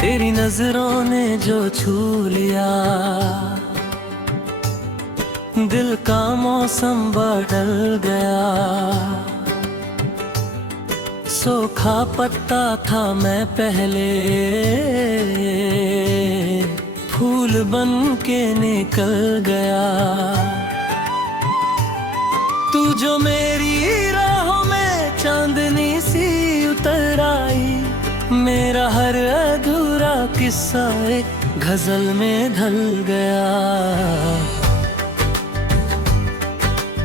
तेरी नजरों ने जो छू लिया, दिल का मौसम बदल गया। सूखा पत्ता था मैं पहले, फूल बन के निकल गया। तू जो मेरी राहों में चांदनी सी उतर आई, मेरा हर अधूरा किस्सा एक गजल में ढल गया।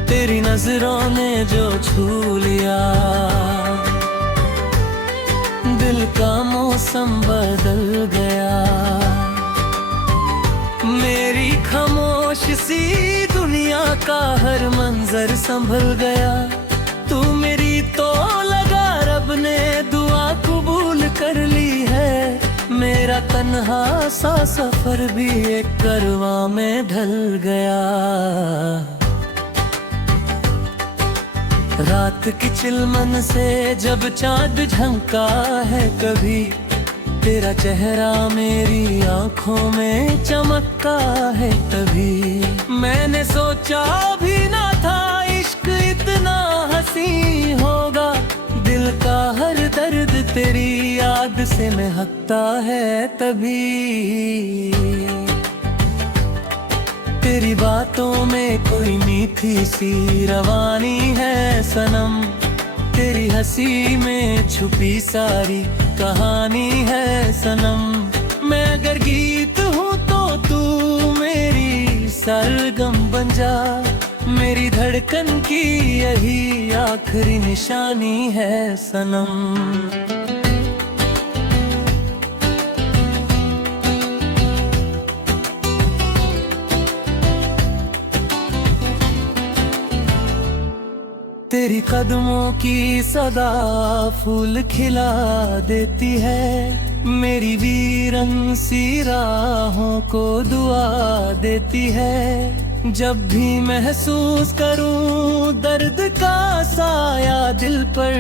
तेरी नजरों ने जो छू लिया, दिल का मौसम बदल गया। मेरी खामोश सी दुनिया का हर मंजर संभल गया। तू मेरी तो लगा रब ने दुआ कबूल कर ली है। मेरा तन्हा सा सफर भी एक करवा में ढल गया। रात की चिलमन से जब चाँद झंका है कभी, तेरा चेहरा मेरी आंखों में चमकता है तभी। मैंने सोचा भी ना था इश्क इतना हसी होगा। दिल का हर दर्द तेरी याद से महकता है तभी। तेरी बातों में कोई मीठी सी रवानी है सनम। तेरी हंसी में छुपी सारी कहानी है सनम। मैं अगर गीत हूँ तो तू मेरी सरगम बन जा। मेरी धड़कन की यही आखिरी निशानी है सनम। तेरी कदमों की सदा फूल खिला देती है। मेरी वीरन सी राहों को दुआ देती है। जब भी महसूस करूं दर्द का साया दिल पर,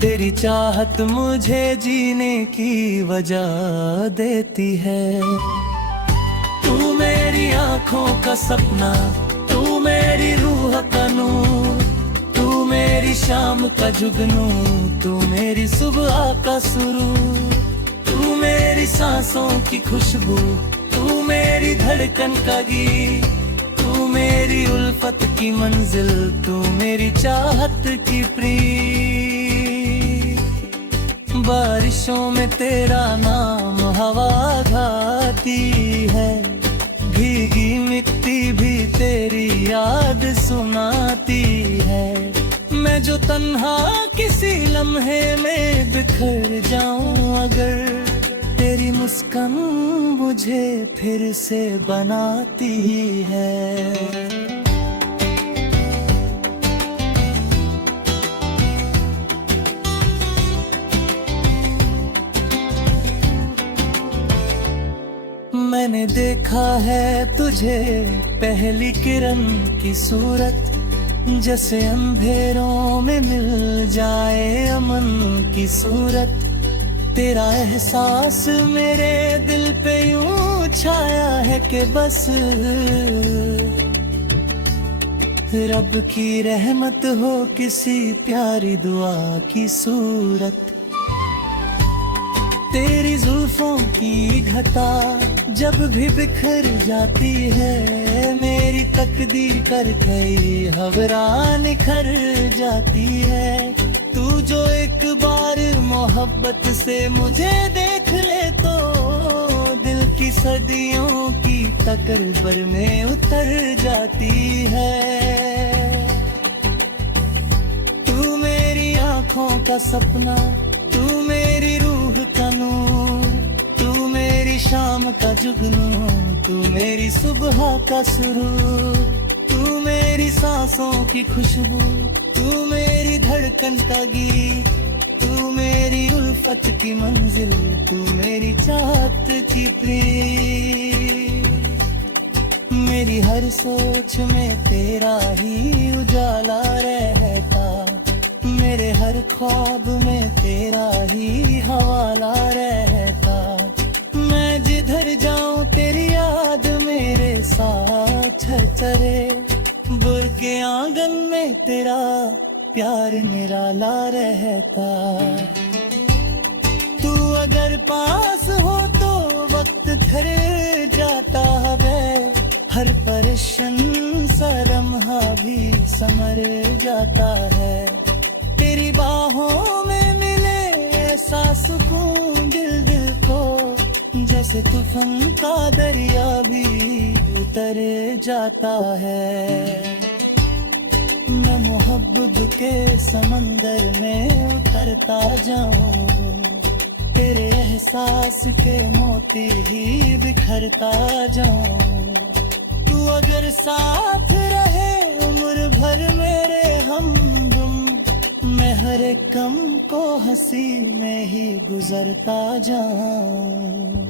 तेरी चाहत मुझे जीने की वजह देती है। तू मेरी आंखों का सपना, तू मेरी रूह का नूर, तू मेरी शाम का जुगनू, तू मेरी सुबह का सुरूर। तू मेरी सांसों की खुशबू, तू मेरी धड़कन का गीत, तू मेरी उल्फत की मंजिल, तू मेरी चाहत की प्रीत। बारिशों में तेरा नाम हवा गाती है। भीगी मिट्टी भी तेरी याद सुनाती है। मैं जो तन्हा किसी लम्हे में बिखर जाऊं अगर, तेरी मुस्कान मुझे फिर से बनाती है। मैंने देखा है तुझे पहली किरण की सूरत, जैसे अंधेरों में मिल जाए अमन की सूरत। तेरा एहसास मेरे दिल पे यूं छाया है कि बस रब की रहमत हो किसी प्यारी दुआ की सूरत। तेरी जुल्फों की घटा जब भी बिखर जाती है, मेरी तकदीर कर गई हवरा निखर जाती है। तू जो एक बार मोहब्बत से मुझे देख ले तो दिल की सदियों की तकबर में उतर जाती है। तू मेरी आंखों का सपना, तू मेरी रूह का नूर, तू मेरी शाम का जुगनू, तू मेरी सुबह का सुरूर। तू मेरी सांसों की खुशबू, तू मेरी धड़कन का गीत, तू मेरी उल्फत की मंजिल, तू मेरी चाहत की प्रीत। मेरी हर सोच में तेरा ही उजाला रहता, मेरे हर ख्वाब में तेरा ही हवाला रहता। मैं जिधर जाऊं तेरी याद मेरे साथ चले। बुर के आंगन में तेरा प्यार निराला रहता। तू अगर पास हो तो वक्त ठहर जाता है। हर परेशान सा लम्हा भी समर जाता है। तेरी बाहों में मिले ऐसा सुकून दिल दिल को, जैसे तूफान का दरिया भी उतर जाता है। मैं मोहब्बत के समंदर में उतरता जाऊं, तेरे एहसास के मोती ही बिखरता जाऊं। तू अगर साथ रहे उम्र भर मेरे हमदम, मैं हर एक गम को हंसी में ही गुजरता जाऊं।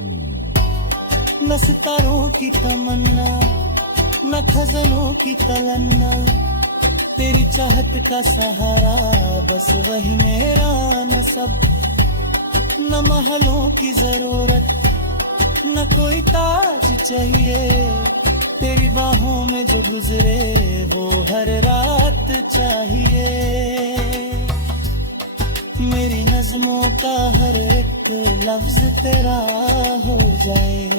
न सितारों की तमन्ना, न खजानों की तलन्ना, तेरी चाहत का सहारा बस वही मेरा नसब। न महलों की जरूरत, न कोई ताज चाहिए, तेरी बाहों में जो गुजरे वो हर रात चाहिए। मेरी नज़्मों का हर एक लफ्ज तेरा हो जाए,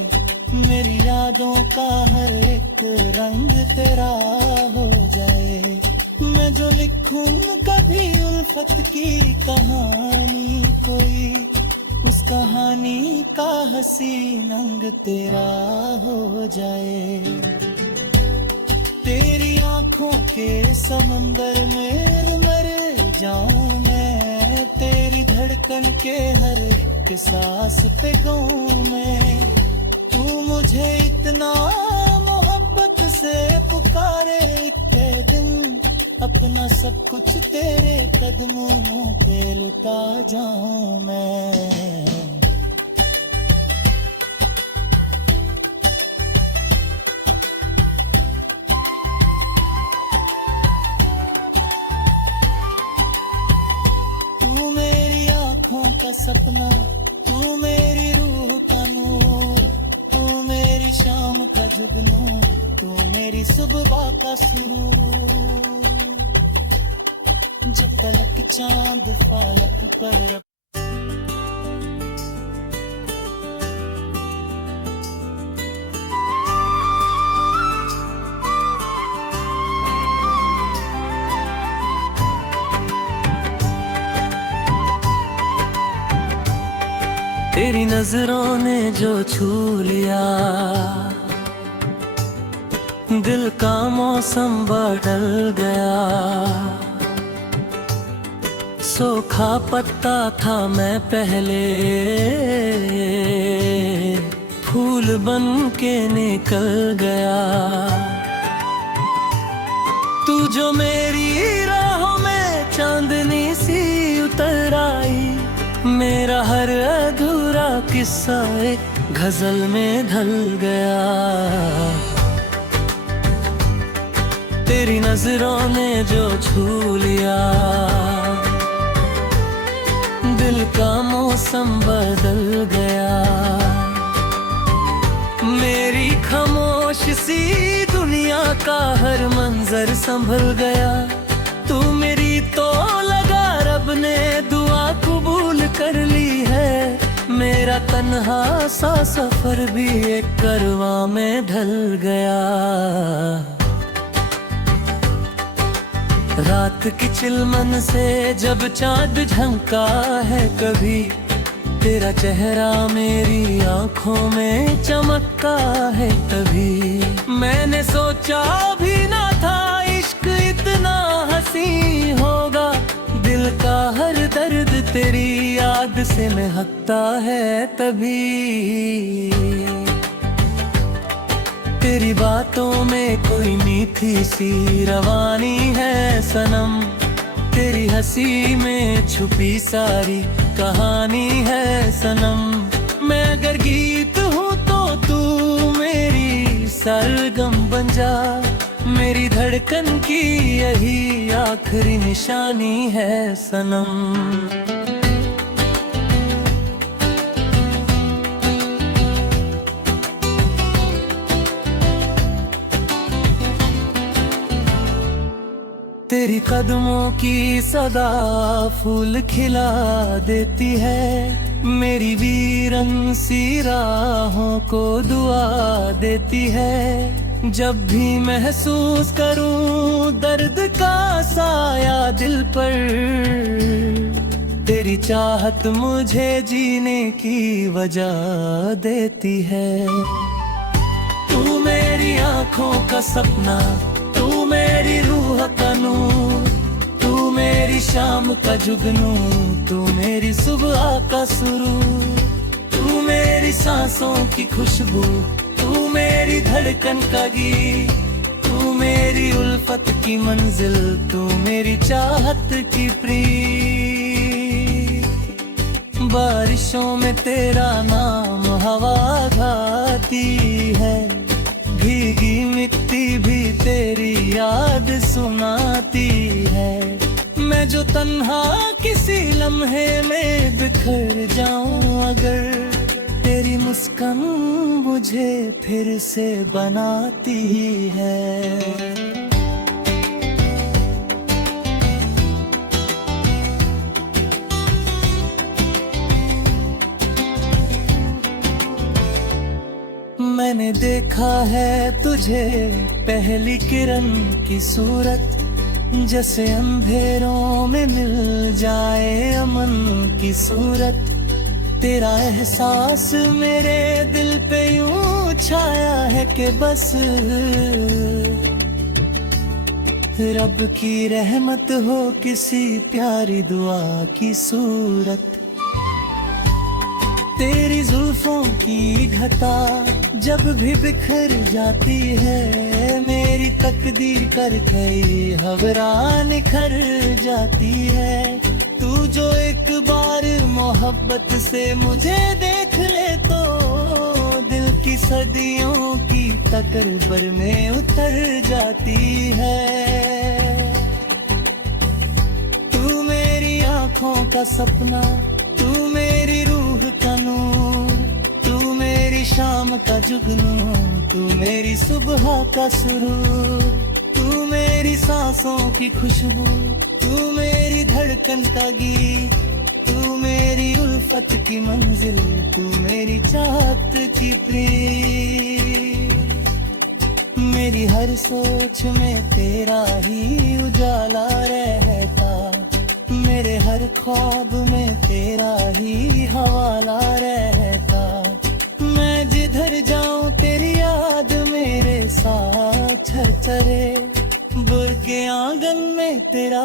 मेरी यादों का हर एक रंग तेरा हो जाए। मैं जो लिखूं कभी उल्फत की कहानी कोई, उस कहानी का हसीन अंग तेरा हो जाए। तेरी आंखों के समंदर में मर जाऊं मैं, तेरी धड़कन के हर एक सांस पे गाऊं मैं। तू मुझे इतना मोहब्बत से पुकारे के दिन, अपना सब कुछ तेरे कदमों पे लुटा जाऊं मैं। तू मेरी आंखों का सपना, तू मेरी रूह का नूर, तू मेरी शाम का जुगनू, तू मेरी सुबह का सुरूर। जब तलक चांद फालक पर तेरी नजरों ने जो छू लिया, दिल का मौसम बदल गया। सूखा पत्ता था मैं पहले, फूल बन के निकल गया। तू जो मेरी राहों में चांदनी सी उतर आई, मेरा हर अधूरा किस्सा एक गजल में ढल गया। तेरी नजरों ने जो छू लिया, दिल का मौसम बदल गया। मेरी खामोश सी दुनिया का हर मंजर संभल गया। तू मेरी तो लगा रब ने दुआ कबूल कर ली है, मेरा तन्हा सा सफर भी एक करवा में ढल गया। रात की चिलमन से जब चाँद झंका है कभी, तेरा चेहरा मेरी आंखों में चमकता है तभी। मैंने सोचा भी ना था इश्क इतना हंसी होगा, दिल का हर दर्द तेरी याद से महकता है तभी। तेरी बातों में कोई मीठी सी रवानी है सनम, तेरी हंसी में छुपी सारी कहानी है सनम। मैं अगर गीत हूँ तो तू मेरी सरगम बन जा, मेरी धड़कन की यही आखिरी निशानी है सनम। कदमों की सदा फूल खिला देती है, मेरी वीरन सी राहों को दुआ देती है। जब भी महसूस करूं दर्द का साया दिल पर, तेरी चाहत मुझे जीने की वजह देती है। तू मेरी आंखों का सपना, तू मेरी रूह का नूर, तू मेरी शाम का जुगनू, तू मेरी सुबह का सुरूर, तू मेरी सांसों की खुशबू, तू मेरी धड़कन का गीत, तू मेरी उल्फत की मंजिल, तू मेरी चाहत की प्रीत। बारिशों में तेरा नाम हवा गाती है, भीगी मिट्टी भी तेरी याद सुनाती है। मैं जो तन्हा किसी लम्हे में बिखर जाऊं अगर, तेरी मुस्कान मुझे फिर से बनाती है। मैंने देखा है तुझे पहली किरण की सूरत, जैसे अंधेरों में मिल जाए अमन की सूरत। तेरा एहसास मेरे दिल पे यूं छाया है कि बस रब की रहमत हो किसी प्यारी दुआ की सूरत। तेरी जुल्फों की घटा जब भी बिखर जाती है, मेरी तकदीर कर गई हवरा निखर जाती है। तू जो एक बार मोहब्बत से मुझे देख ले तो दिल की सदियों की तकबर में उतर जाती है। तू मेरी आंखों का सपना, तू मेरी रूह का नूर, तू मेरी शाम का जुगनू, तू मेरी सुबह का सुरूर, तू मेरी सांसों की खुशबू, तू मेरी धड़कन का गीत, तू मेरी उल्फत की मंजिल, तू मेरी चाहत की प्रीत। मेरी हर सोच में तेरा ही उजाला रहता, मेरे हर ख्वाब में तेरा ही हवाला रहता। मैं जिधर जाऊं तेरी याद मेरे साथ चरे, बुर के आंगन में तेरा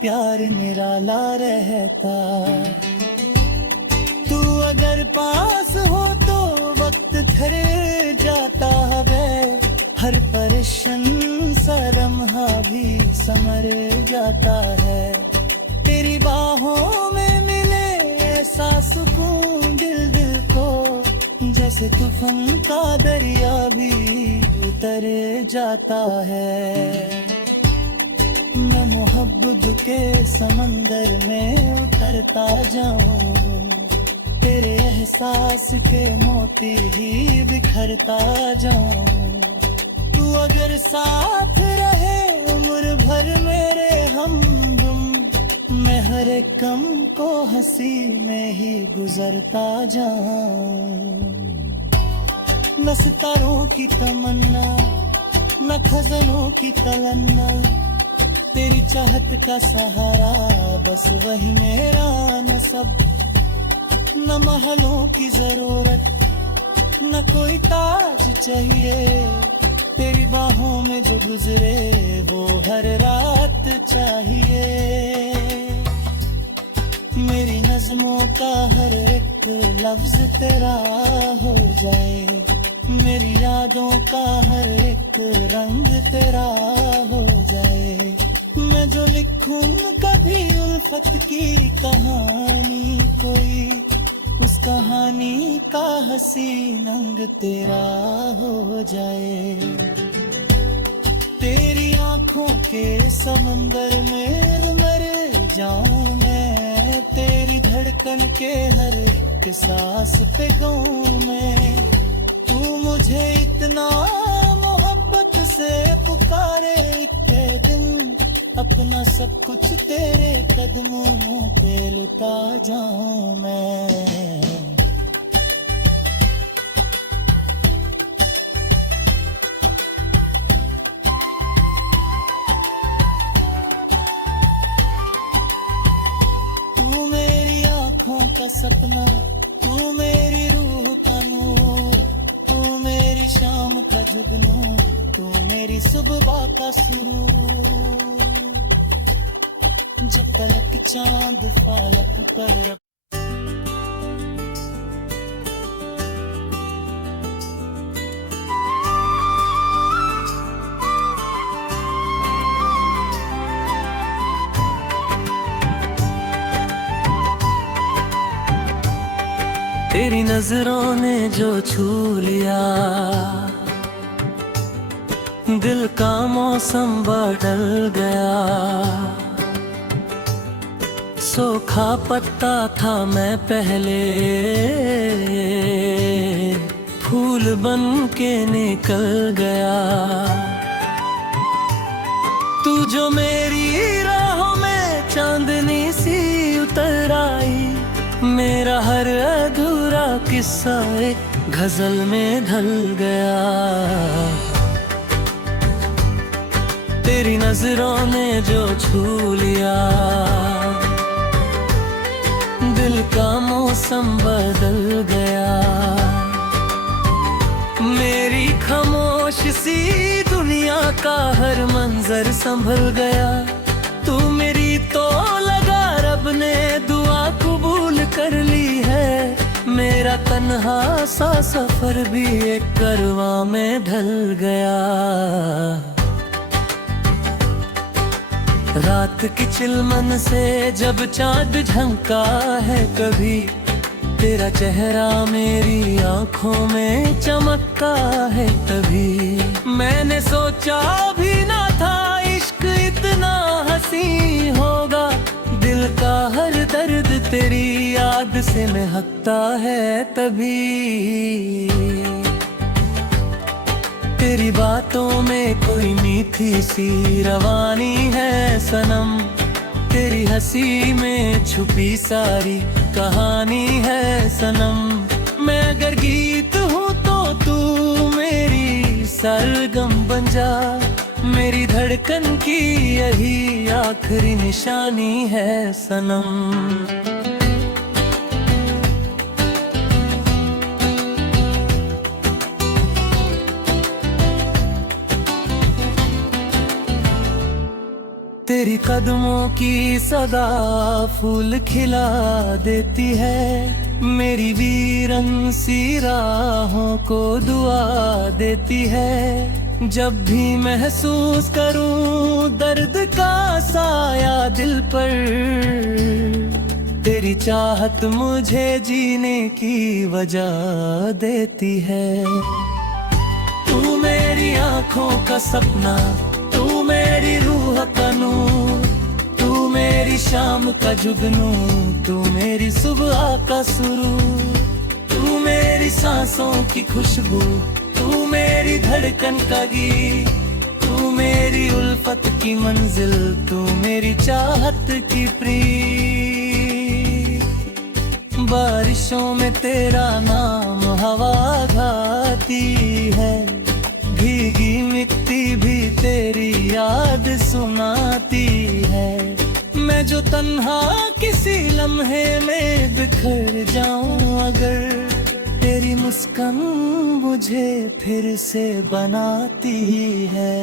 प्यार निराला रहता। तू अगर पास हो तो वक्त ठहर जाता है, हर परेशान सा लम्हा भी समर जाता है। तेरी बाहों में मिले ऐसा सुकून दिल दिल को, जैसे तूफान का दरिया भी उतर जाता है। मैं मोहब्बत के समंदर में उतरता जाऊं, तेरे एहसास के मोती ही बिखरता जाऊं। तू अगर साथ रहे उम्र भर मेरे हमदम, मैं हर एक कम को हंसी में ही गुजरता जाऊं। न सितारों की तमन्ना, न खजानों की तलन्ना, तेरी चाहत का सहारा बस वही मेरा नसब। न महलों की जरूरत, न कोई ताज चाहिए, तेरी बाहों में जो गुजरे वो हर रात चाहिए। मेरी नज़्मों का हर एक लफ्ज तेरा हो जाए, मेरी यादों का हर एक रंग तेरा हो जाए। मैं जो लिखूं कभी उल्फत की कहानी कोई, उस कहानी का हसीन अंग तेरा हो जाए। तेरी आंखों के समंदर में मर जाऊं मैं, तेरी धड़कन के हर एक सांस पे गाऊं मैं। तू मुझे इतना मोहब्बत से पुकारे एक दिन, अपना सब कुछ तेरे कदमों पे लुटा जाऊं मैं। तू मेरी आंखों का सपना, तू मेरी रूह का नूर, तू मेरी शाम का जुगनू, तू मेरी सुबह का सुरूर। जब तलक चांद फालक पर तेरी नजरों ने जो छू लिया, दिल का मौसम बदल गया। सूखा पत्ता था मैं पहले, फूल बन के निकल गया। तू जो मेरी राहों में चांदनी सी उतर आई, मेरा हर अधूरा किस्सा एक गजल में ढल गया। तेरी नजरों ने जो छू लिया, दिल का मौसम बदल गया। मेरी खामोश सी दुनिया का हर मंजर संभल गया। तू मेरी तो लगा रब ने दुआ कबूल कर ली है। मेरा तन्हा सा सफर भी एक करवा में ढल गया। रात की चिलमन से जब चाँद झंका है कभी, तेरा चेहरा मेरी आंखों में चमकता है तभी। मैंने सोचा भी ना था इश्क इतना हंसी होगा, दिल का हर दर्द तेरी याद से महकता है तभी। तेरी बातों में कोई मीठी सी रवानी है सनम, तेरी हंसी में छुपी सारी कहानी है सनम। मैं अगर गीत हूँ तो तू मेरी सरगम बन जा, मेरी धड़कन की यही आखिरी निशानी है सनम। तेरी कदमों की सदा फूल खिला देती है, मेरी वीरन सी राहों को दुआ देती है। जब भी महसूस करूं दर्द का साया दिल पर, तेरी चाहत मुझे जीने की वजह देती है। तू मेरी आंखों का सपना, तू मेरी रूह का नूर, तू मेरी शाम का जुगनू, तू मेरी सुबह का सुरूर। तू मेरी सांसों की खुशबू, तू मेरी धड़कन का गीत, तू मेरी उल्फत की मंजिल, तू मेरी चाहत की प्रीत। बारिशों में तेरा नाम हवा गाती है, भीगी मिट्टी भी तेरी याद सुनाती है। मैं जो तन्हा किसी लम्हे में बिखर जाऊं अगर, तेरी मुस्कान मुझे फिर से बनाती है।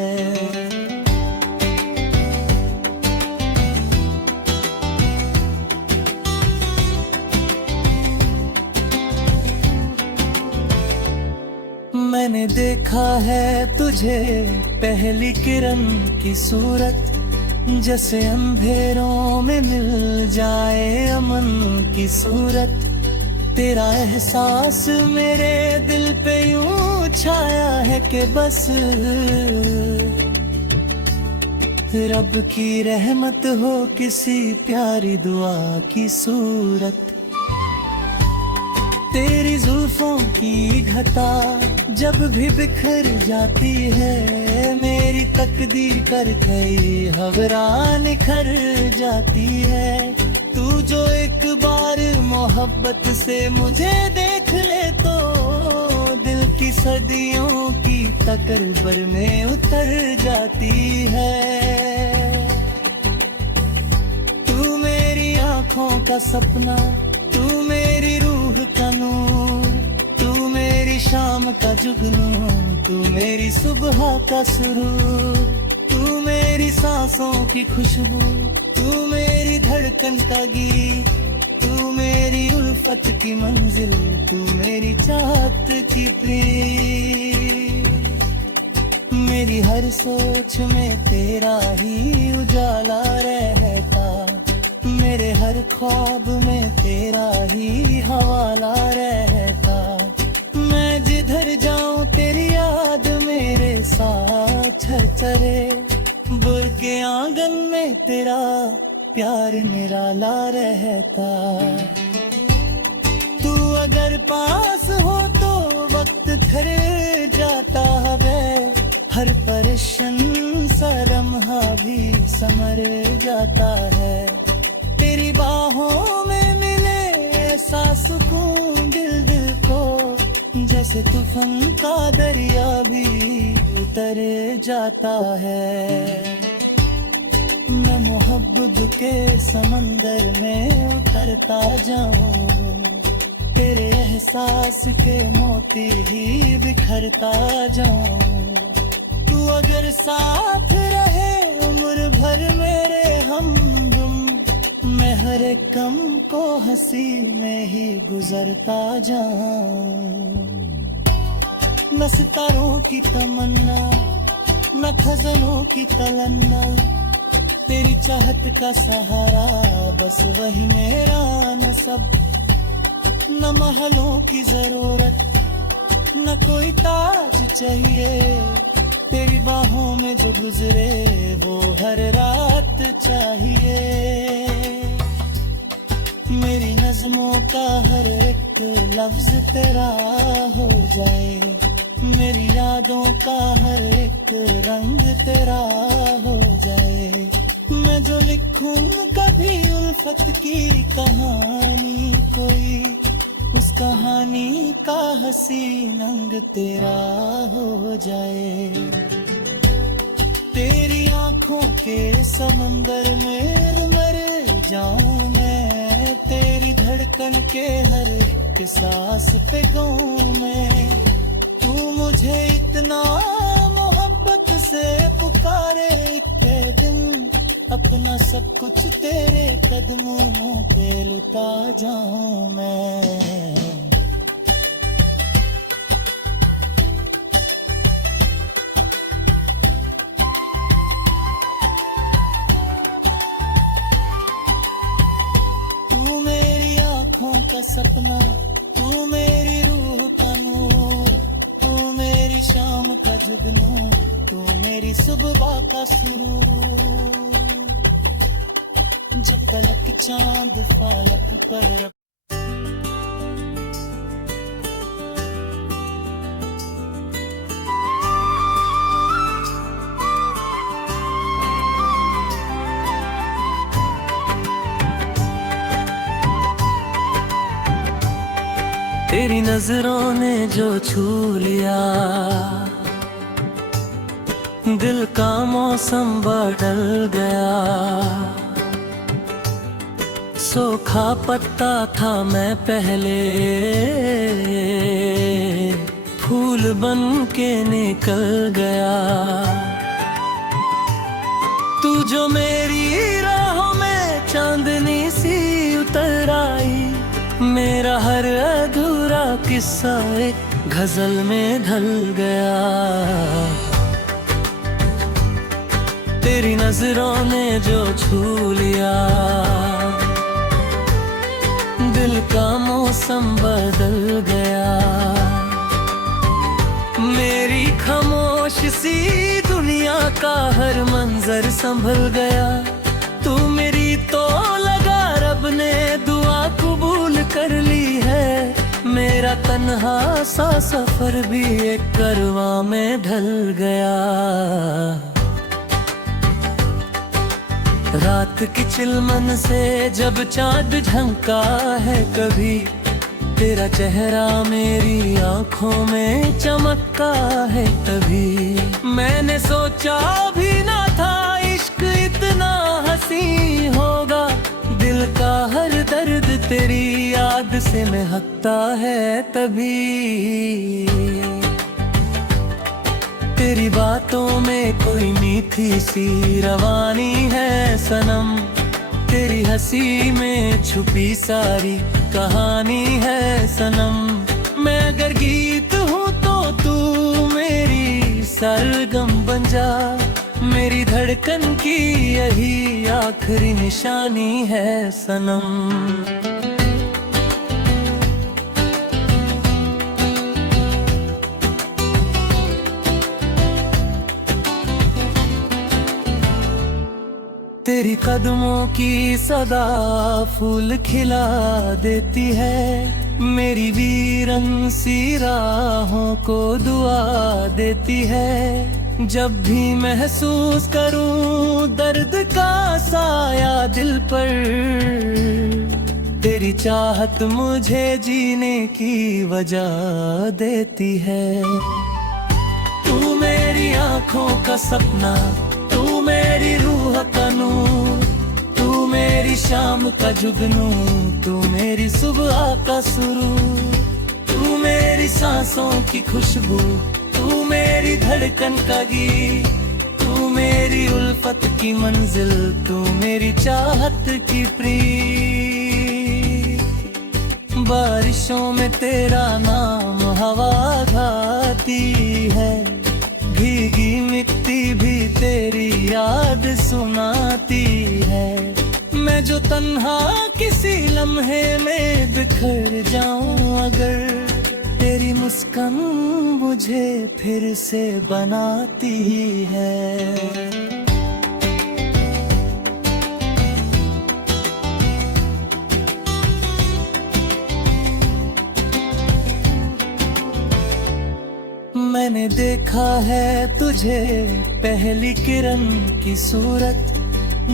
मैंने देखा है तुझे पहली किरण की सूरत, जैसे अंधेरों में मिल जाए अमन की सूरत। तेरा एहसास मेरे दिल पे यूं छाया है कि बस रब की रहमत हो किसी प्यारी दुआ की सूरत। तेरी जुल्फों की घटा जब भी बिखर जाती है, मेरी तकदीर कर गई हवरा निखर जाती है। तू जो एक बार मोहब्बत से मुझे देख ले तो दिल की सदियों की तकबर में उतर जाती है। तू मेरी आंखों का सपना, तू मेरी रूह का नूर, तू मेरी शाम का जुगनू, तू मेरी सुबह का सुरूर, तू मेरी सांसों की खुशबू, तू मेरी धड़कन का गीत, तू मेरी उल्फत की मंजिल, तू मेरी चाहत की प्रीत। मेरी हर सोच में तेरा ही उजाला रहता, मेरे हर ख्वाब में तेरा ही हवाला रहता। मैं जिधर जाऊं तेरी याद मेरे साथ चले, बुर के आंगन में तेरा प्यार निराला रहता। तू अगर पास हो तो वक्त ठहर जाता है, हर परेशान सा लम्हा भी समर जाता है। तेरी बाहों में मिले ऐसा सुकून दिल दिल को, जैसे तूफान का दरिया भी उतर जाता है। मैं मोहब्बत के समंदर में उतरता जाऊं, तेरे एहसास के मोती ही बिखरता जाऊं। तू अगर साथ रहे उम्र भर मेरे हमदम, मैं हर एक कम को हंसी में ही गुजरता जाऊं। न सितारों की तमन्ना, न खजानों की तलन्ना, तेरी चाहत का सहारा बस वही मेरा नसब। न महलों की जरूरत, न कोई ताज चाहिए, तेरी बाहों में जो गुजरे वो हर रात चाहिए। मेरी नज़्मों का हर एक लफ्ज तेरा हो जाए, मेरी यादों का हर एक रंग तेरा हो जाए। मैं जो लिखूं कभी उल्फत की कहानी कोई, उस कहानी का हसीन अंग तेरा हो जाए। तेरी आंखों के समंदर में मर जाऊं मैं, तेरी धड़कन के हर एक सांस पे गाऊं मैं। तू मुझे इतना मोहब्बत से पुकारे एक दिन, अपना सब कुछ तेरे कदमों पे लुटा जाऊं मैं। तू मेरी आंखों का सपना, तू मेरी रूह का नूर, तू मेरी शाम का जुगनू, तू मेरी सुबह का सुरूर। झलक चांद फालक पर तेरी नजरों ने जो छू लिया, दिल का मौसम बदल गया। सूखा पत्ता था मैं पहले, फूल बन के निकल गया। तू जो मेरी राहों में चांदनी सी उतर आई, मेरा हर अधूरा किस्सा एक गजल में ढल गया। तेरी नजरों ने जो छू लिया, दिल का मौसम बदल गया। मेरी खामोश सी दुनिया का हर मंजर संभल गया। तू मेरी तो लगा रब ने दुआ कबूल कर ली है, तन्हा सा सफर भी एक करवा में ढल गया। रात की चिलमन से जब चाँद झंका है कभी, तेरा चेहरा मेरी आंखों में चमकता है तभी। मैंने सोचा भी ना था इश्क इतना हंसी होगा, दिल का हर दर्द तेरी याद से महकता है तभी। तेरी बातों में कोई मीठी सी रवानी है सनम, तेरी हंसी में छुपी सारी कहानी है सनम। मैं अगर गीत हूँ तो तू मेरी सरगम बन जा, मेरी धड़कन की यही आखिरी निशानी है सनम। तेरी कदमों की सदा फूल खिला देती है, मेरी वीरन सी राहों को दुआ देती है। जब भी महसूस करूं दर्द का साया दिल पर, तेरी चाहत मुझे जीने की वजह देती है। तू मेरी आंखों का सपना, तू मेरी रूह का नूर, तू मेरी शाम का जुगनू, तू मेरी सुबह का सुरूर, तू मेरी सांसों की खुशबू, तू मेरी धड़कन का गीत, तू मेरी उल्फत की मंजिल, तू मेरी चाहत की प्रीत। बारिशों में तेरा नाम हवा गाती है, भीगी मिट्टी भी तेरी याद सुनाती है। मैं जो तन्हा किसी लम्हे में बिखर जाऊं अगर, तेरी मुस्कान मुझे फिर से बनाती है। मैंने देखा है तुझे पहली किरण की सूरत,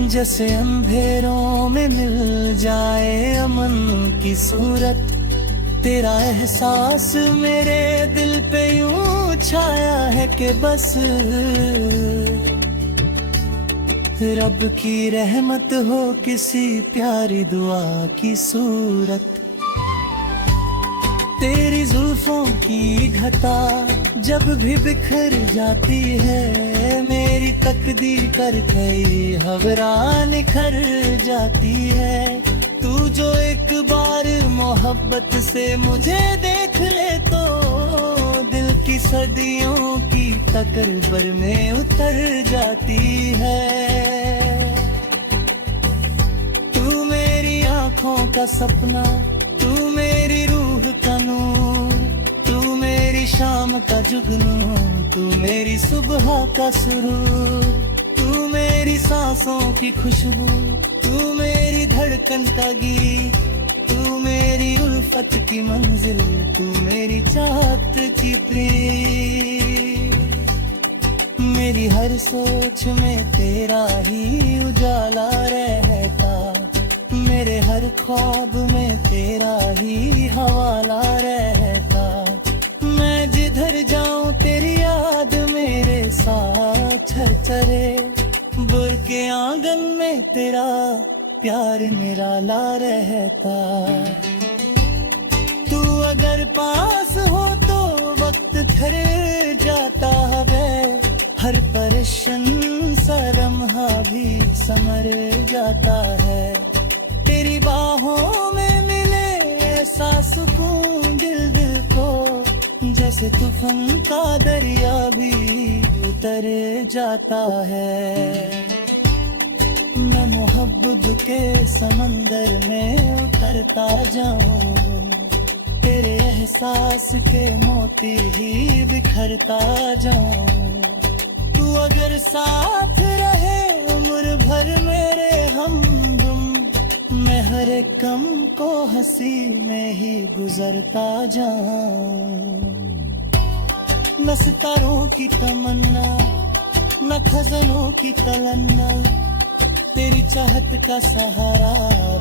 जैसे अंधेरों में मिल जाए अमन की सूरत। तेरा एहसास मेरे दिल पे यूं छाया है कि बस रब की रहमत हो किसी प्यारी दुआ की सूरत। तेरी जुल्फों की घटा जब भी बिखर जाती है, मेरी तकदीर कर गई हवरा निखर जाती है। तू जो एक बार मोहब्बत से मुझे देख ले तो दिल की सदियों की तकबर में उतर जाती है। तू मेरी आंखों का सपना, तू मेरी रूह का नूर, तू मेरी शाम का जुगनू, तू मेरी सुबह का सुरूर, तू मेरी सांसों की खुशबू, तू मेरी धड़कन का गीत, तू मेरी उल्फत की मंजिल, तू मेरी चाहत की प्रीत। मेरी हर सोच में तेरा ही उजाला रहता, मेरे हर ख्वाब में तेरा ही हवाला रहता। मैं जिधर जाऊं तेरी याद मेरे साथ चले, बुर के आंगन में तेरा प्यार निराला रहता। तू अगर पास हो तो वक्त ठहर जाता है, हर परेशान सा लम्हा भी समर जाता है। तेरी बाहों में मिले ऐसा सुकून दिल को, जैसे तूफान का दरिया भी उतर जाता है। मैं मोहब्बत के समंदर में उतरता जाऊं, तेरे एहसास के मोती ही बिखरता जाऊं। तू अगर साथ रहे उम्र भर मेरे हमदम, मैं हर एक गम को हंसी में ही गुजरता जाऊं। न सितारों की तमन्ना, न खजानों की तलन्ना, तेरी चाहत का सहारा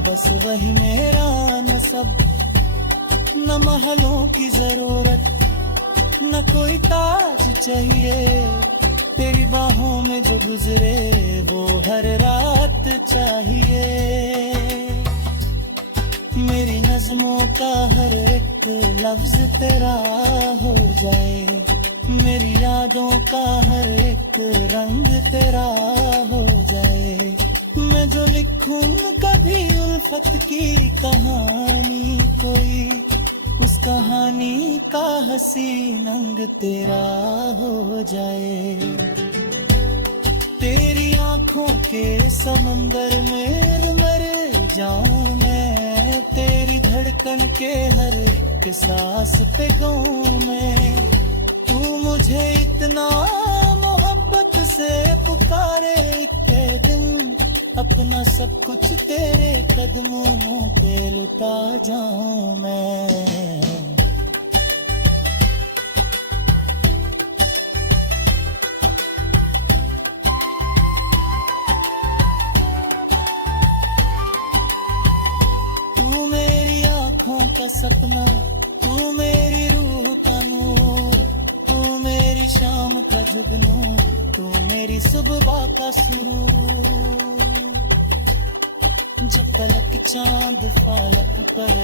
बस वही मेरा नसब। न महलों की जरूरत, न कोई ताज चाहिए, तेरी बाहों में जो गुजरे वो हर रात चाहिए। मेरी नज़्मों का हर एक लफ्ज तेरा हो जाए, मेरी यादों का हर एक रंग तेरा हो जाए। मैं जो लिखूं कभी उल्फत की कहानी कोई, उस कहानी का हसीन अंग तेरा हो जाए। तेरी आंखों के समंदर में मर जाऊं मैं, तेरी धड़कन के हर एक सांस पे गाऊं मैं। तू मुझे इतना मोहब्बत से पुकारे एक दिन, अपना सब कुछ तेरे कदमों पे लुटा जाऊं मैं। तू मेरी आंखों का सपना, तू मेरी रूह का नूर, तू मेरी शाम का जुगनू, तू मेरी सुबह का सुरूर। जब तलक चांद फालक पर